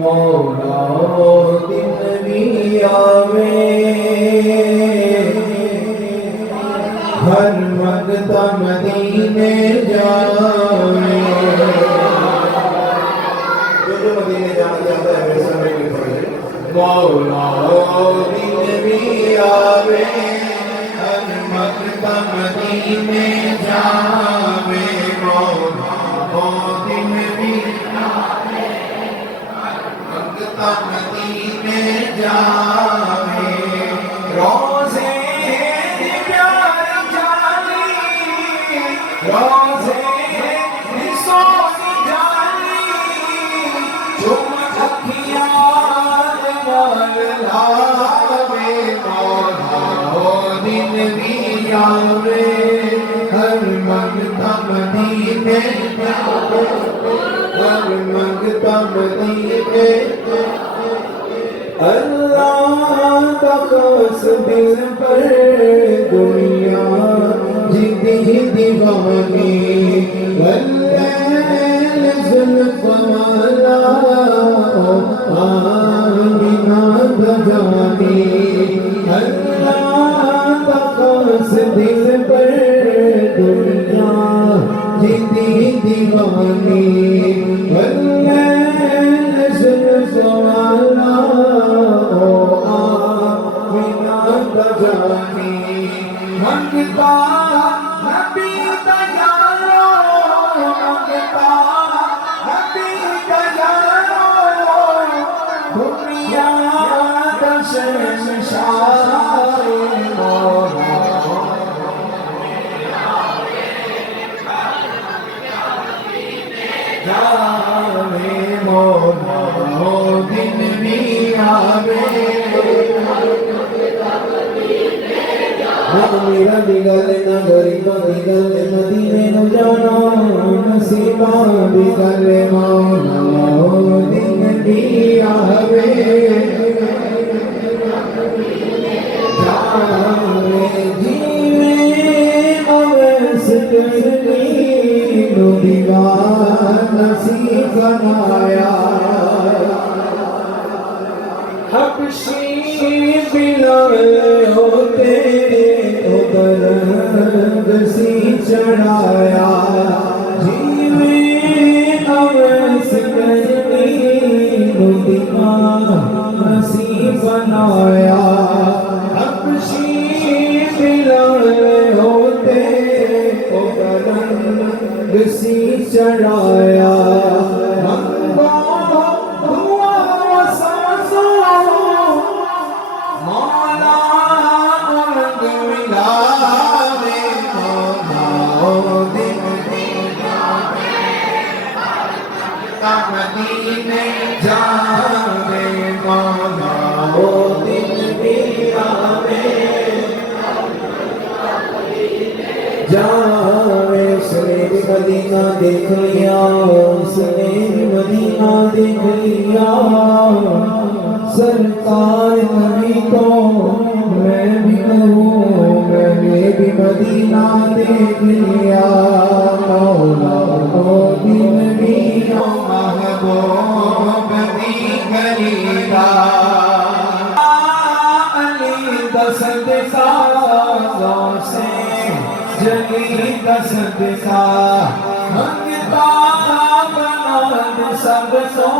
मौला दिन भी आवे हर वक्त मदीने जावे। जो मदीने जाना चाहता है मेरे समय में पढ़े। मौला दिन भी आवे हर वक्त मदीने जावे। मौला दिन भी आवे हर वक्त मदीने जावे। रोज़े रोज़े सोनी जानी चुम अखियाँ माल लावे। मौला दिन भी आवे हर वक्त मदीने जावे। हर वक्त मदीने अल्लाह का खास दिल पर दुनिया जिंदी दीवानी वल्लैल जुल्फ वाला आमिना बजानी। अल्लाह का खास दिल पर दुनिया जिंदी दीवानी वल्लैल जुल्फ वाला आमिना बजानी। मंगता नबी दयालो मंगता नबी दयालो दुनिया का शहंशाह मौला जावे। मौला दिन भी आवे मेरा बिगल नगरी बिगल मदीने न जाना नसीबा बिगल। मौला दिन भी आवे जावे जीवे अवस करनी नो दीवार नसीब बनाया। हबशी बिलाल होते दरगसी चढ़ाया। जीवे अवस करनी दुनिया नसीब बनाया। हबशी बिलाल होते दरगसी चढ़ाया। मदीने जावे मौला दिन भी आवे जावे। उसने भी मदीना देख लिया उसने भी मदीना देख लिया। सरकार नबी को मैं भी कहूँ मैंने भी मदीना देख लिया। मौला दिन भी महबूब दी गरीबा अली दसद साज़ों से जली दसद सा मंगता बनाद सब सो